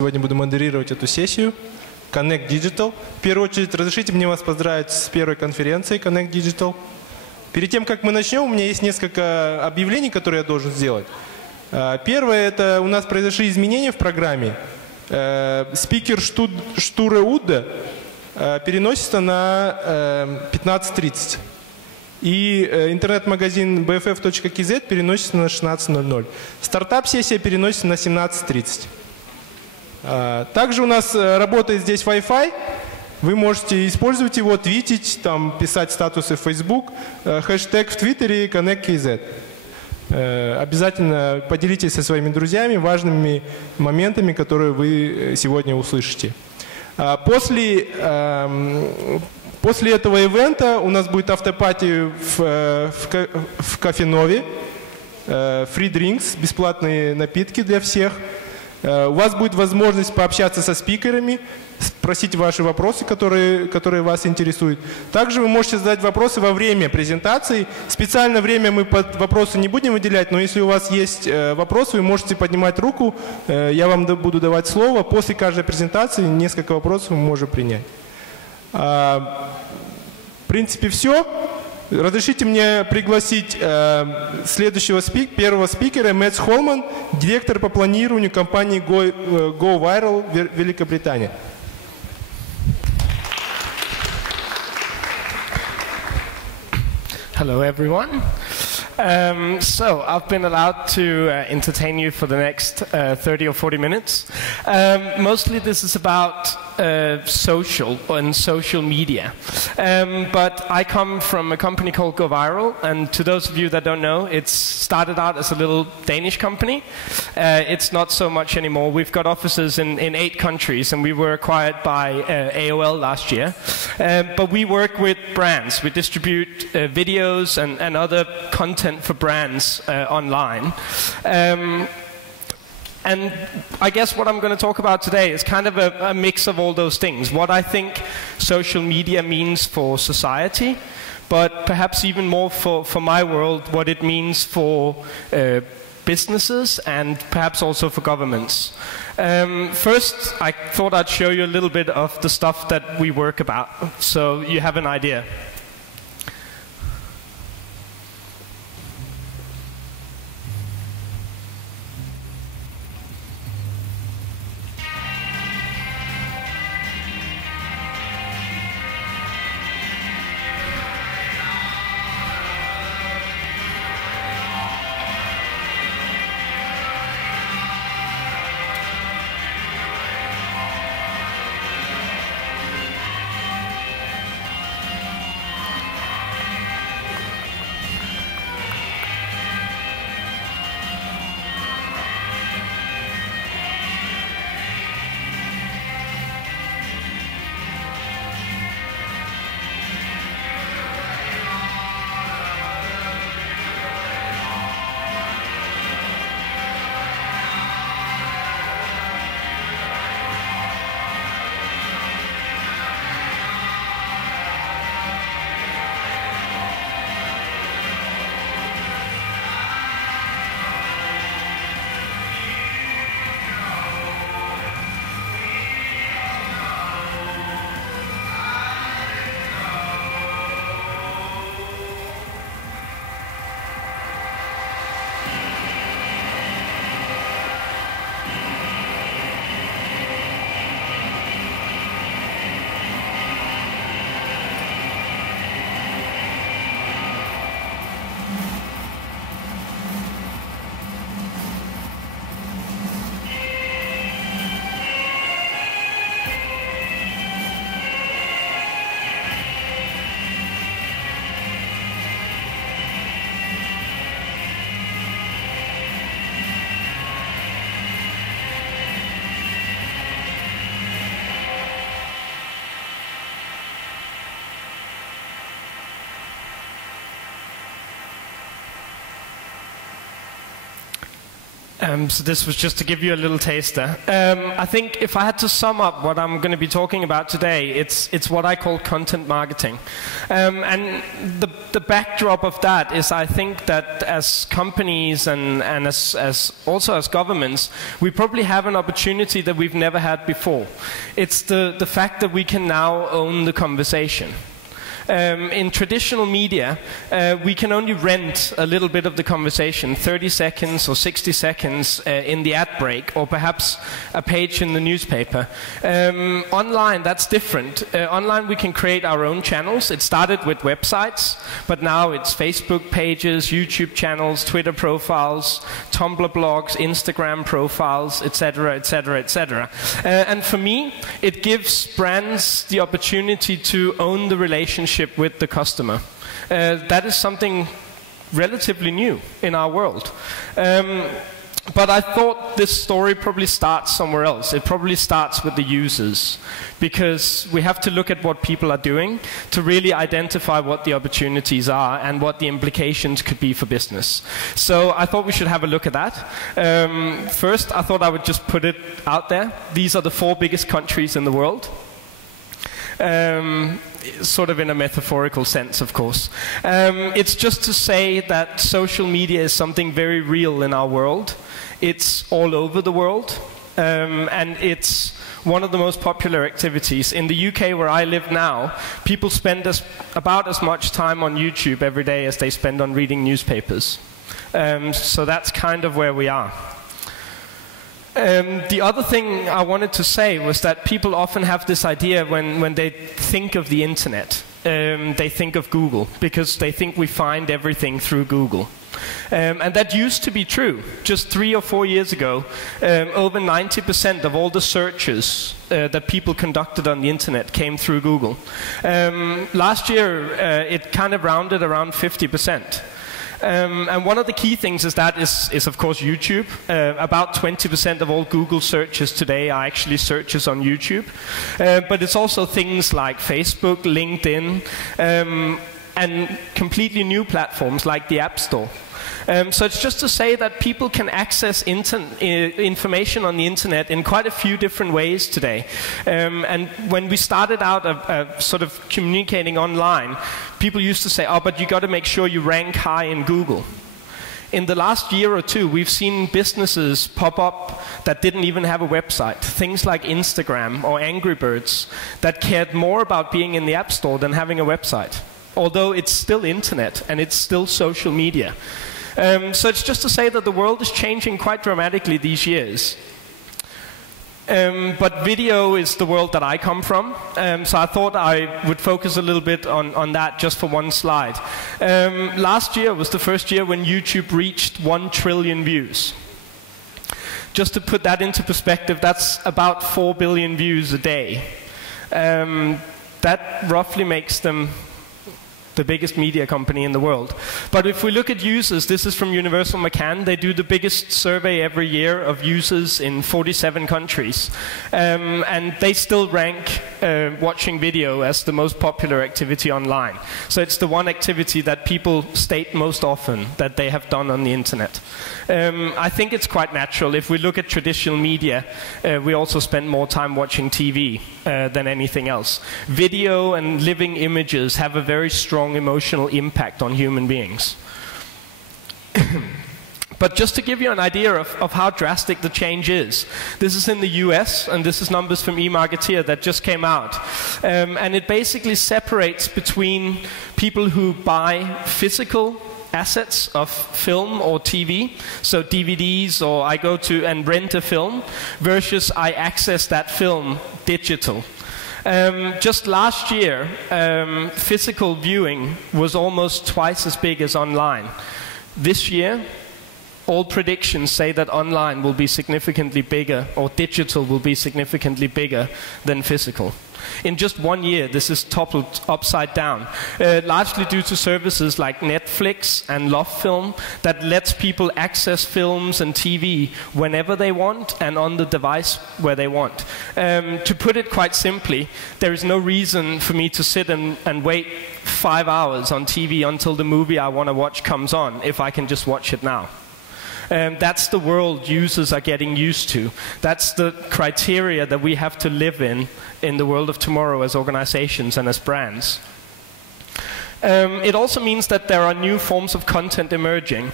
Сегодня буду модерировать эту сессию Connect Digital. В первую очередь, разрешите мне вас поздравить с первой конференцией Connect Digital. Перед тем, как мы начнем, у меня есть несколько объявлений, которые я должен сделать. Первое, это у нас произошли изменения в программе. Спикер Штуре Удда переносится на 15:30. И интернет-магазин bff.kz переносится на 16:00. Стартап-сессия переносится на 17:30. Также у нас работает здесь Wi-Fi. Вы можете использовать его, твитить, там, писать статусы в Facebook, хэштег в Твиттере Connect KZ. Обязательно поделитесь со своими друзьями важными моментами, которые вы сегодня услышите. После этого ивента у нас будет автопати в Кофенове, free drinks, бесплатные напитки для всех. У вас будет возможность пообщаться со спикерами, спросить ваши вопросы, которые вас интересуют. Также вы можете задать вопросы во время презентации. Специально время мы под вопросы не будем выделять, но если у вас есть вопросы, вы можете поднимать руку, я вам буду давать слово. После каждой презентации несколько вопросов мы можем принять. В принципе, все. Разрешите мне пригласить первого спикера, Мэтс Холман, директор по планированию компании Go Viral Великобритания. Hello, everyone. So I've been allowed to entertain you for the next 30 or 40 minutes. Mostly this is about social and social media. But I come from a company called Go Viral, and to those of you that don't know, it's started out as a little Danish company. It's not so much anymore. We've got offices in 8 countries, and we were acquired by AOL last year. But we work with brands. We distribute videos and other content for brands online. And I guess what I'm going to talk about today is kind of a mix of all those things. What I think social media means for society, but perhaps even more for my world, what it means for businesses and perhaps also for governments. First, I thought I'd show you a little bit of the stuff that we work about, so you have an idea. So this was just to give you a little taster. I think if I had to sum up what I'm going to be talking about today, it's what I call content marketing. And the backdrop of that is I think that as companies and as also as governments, we probably have an opportunity that we've never had before. It's the fact that we can now own the conversation. In traditional media, we can only rent a little bit of the conversation, 30 seconds or 60 seconds in the ad break, or perhaps a page in the newspaper. Online, that's different. Online, we can create our own channels. It started with websites, but now it's Facebook pages, YouTube channels, Twitter profiles, Tumblr blogs, Instagram profiles, etc., etc., etc. And for me, it gives brands the opportunity to own the relationship with the customer. That is something relatively new in our world. But I thought this story probably starts somewhere else. It probably starts with the users, because we have to look at what people are doing to really identify what the opportunities are and what the implications could be for business. So I thought we should have a look at that. First, I thought I would just put it out there. These are the 4 biggest countries in the world. Sort of in a metaphorical sense, of course. It's just to say that social media is something very real in our world. It's all over the world, and it's one of the most popular activities. In the UK, where I live now, people spend about as much time on YouTube every day as they spend on reading newspapers. So that's kind of where we are. The other thing I wanted to say was that people often have this idea when they think of the internet. They think of Google, because they think we find everything through Google. And that used to be true. Just 3 or 4 years ago, over 90% of all the searches that people conducted on the internet came through Google. Last year, it kind of rounded around 50%. And one of the key things is of course YouTube. About 20% of all Google searches today are actually searches on YouTube. But it's also things like Facebook, LinkedIn, and completely new platforms like the App Store. So it's just to say that people can access information on the internet in quite a few different ways today. And when we started out sort of communicating online, people used to say, oh, but you got to make sure you rank high in Google. In the last year or two, we've seen businesses pop up that didn't even have a website. Things like Instagram or Angry Birds that cared more about being in the App Store than having a website. Although it's still internet and it's still social media. So it's just to say that the world is changing quite dramatically these years. But video is the world that I come from, so I thought I would focus a little bit on that just for one slide. Last year was the first year when YouTube reached 1 trillion views. Just to put that into perspective, that's about 4 billion views a day. That roughly makes them the biggest media company in the world. But if we look at users, this is from Universal McCann. They do the biggest survey every year of users in 47 countries. And they still rank watching video as the most popular activity online. So it's the one activity that people state most often that they have done on the internet. I think it's quite natural. If we look at traditional media, we also spend more time watching TV than anything else. Video and living images have a very strong emotional impact on human beings. But just to give you an idea of how drastic the change is, this is in the US, and this is numbers from eMarketer that just came out. And it basically separates between people who buy physical assets of film or TV, so DVDs, or I go to and rent a film, versus I access that film digital. Just last year, physical viewing was almost twice as big as online. This year, all predictions say that online will be significantly bigger, or digital will be significantly bigger than physical. In just 1 year, this is toppled upside down, largely due to services like Netflix and LoveFilm that lets people access films and TV whenever they want and on the device where they want. To put it quite simply, there is no reason for me to sit and wait 5 hours on TV until the movie I want to watch comes on if I can just watch it now. That's the world users are getting used to. That's the criteria that we have to live in the world of tomorrow as organizations and as brands. It also means that there are new forms of content emerging.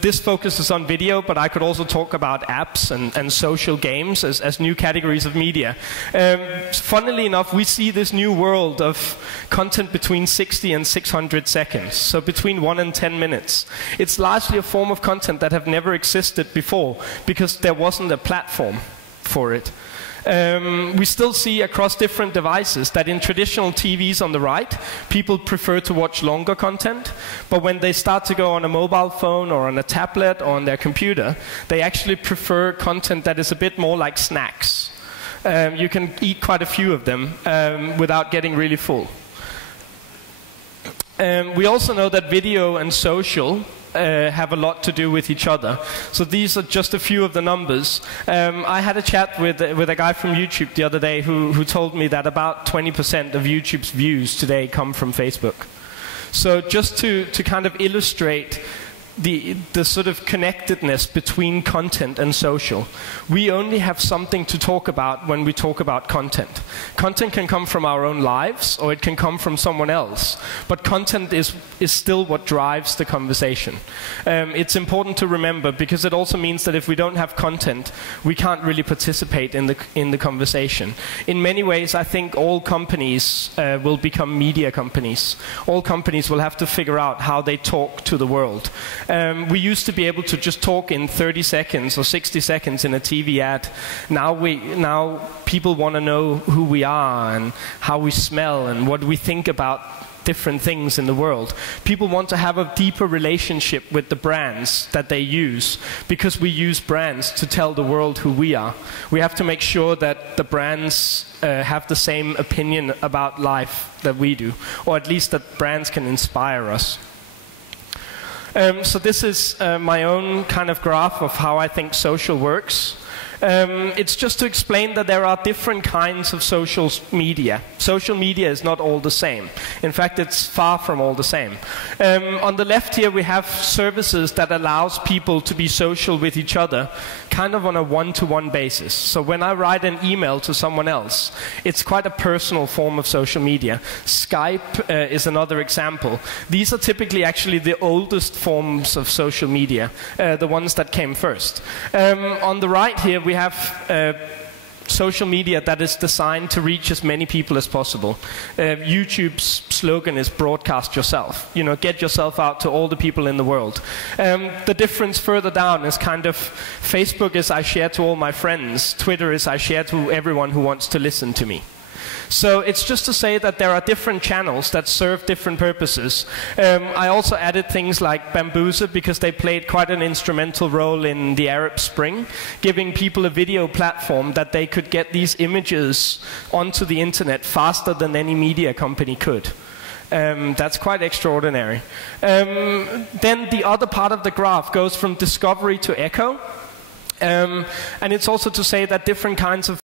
This focuses on video, but I could also talk about apps and social games as new categories of media. Funnily enough, we see this new world of content between 60 and 600 seconds, so between 1 and 10 minutes. It's largely a form of content that have never existed before, because there wasn't a platform for it. We still see across different devices that in traditional TVs on the right, people prefer to watch longer content, but when they start to go on a mobile phone or on a tablet or on their computer, they actually prefer content that is a bit more like snacks. You can eat quite a few of them without getting really full. We also know that video and social have a lot to do with each other. So these are just a few of the numbers. I had a chat with a guy from YouTube the other day who told me that about 20% of YouTube's views today come from Facebook. So just to kind of illustrate the sort of connectedness between content and social. We only have something to talk about when we talk about content. Content can come from our own lives, or it can come from someone else. But content is still what drives the conversation. It's important to remember, because it also means that if we don't have content, we can't really participate in the conversation. In many ways, I think all companies will become media companies. All companies will have to figure out how they talk to the world. We used to be able to just talk in 30 seconds or 60 seconds in a TV ad. Now people want to know who we are and how we smell and what we think about different things in the world. People want to have a deeper relationship with the brands that they use, because we use brands to tell the world who we are. We have to make sure that the brands have the same opinion about life that we do, or at least that brands can inspire us. So this is my own kind of graph of how I think social works. It's just to explain that there are different kinds of social media. Social media is not all the same. In fact, it's far from all the same. On the left here, we have services that allows people to be social with each other, kind of on a one-to-one basis. So when I write an email to someone else, it's quite a personal form of social media. Skype is another example. These are typically actually the oldest forms of social media, the ones that came first. On the right here, we have social media that is designed to reach as many people as possible. YouTube's slogan is broadcast yourself. You know, get yourself out to all the people in the world. The difference further down is kind of Facebook is I share to all my friends. Twitter is I share to everyone who wants to listen to me. So it's just to say that there are different channels that serve different purposes. I also added things like Bambuser, because they played quite an instrumental role in the Arab Spring, giving people a video platform that they could get these images onto the internet faster than any media company could. That's quite extraordinary. Then the other part of the graph goes from discovery to echo. And it's also to say that different kinds of